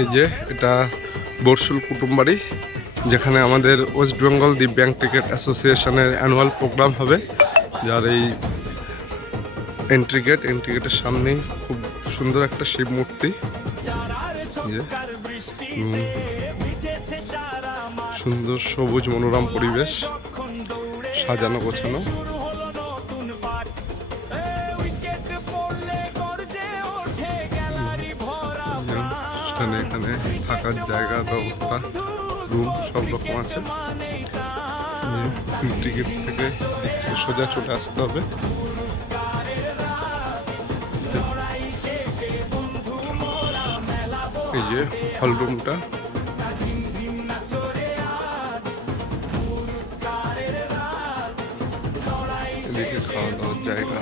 এই যে এটা বর্ষুল কুটুমবাড়ি, যেখানে আমাদের ওয়েস্ট বেঙ্গল দিব্যাঙ্গ টিকেট অ্যাসোসিয়েশনের অ্যানুয়াল প্রোগ্রাম হবে। যার এই এন্ট্রি গেটের সামনেই খুব সুন্দর একটা শিব মূর্তি, সুন্দর সবুজ মনোরম পরিবেশ, সাজানো গোছানো। এখানে থাকার জায়গার ব্যবস্থা, রুম সব রকম আছে। টিকিট থেকে সোজা চলে আসতে হবে। এই যে হল রুমটা, এদিকে খাওয়া দাওয়ার জায়গা।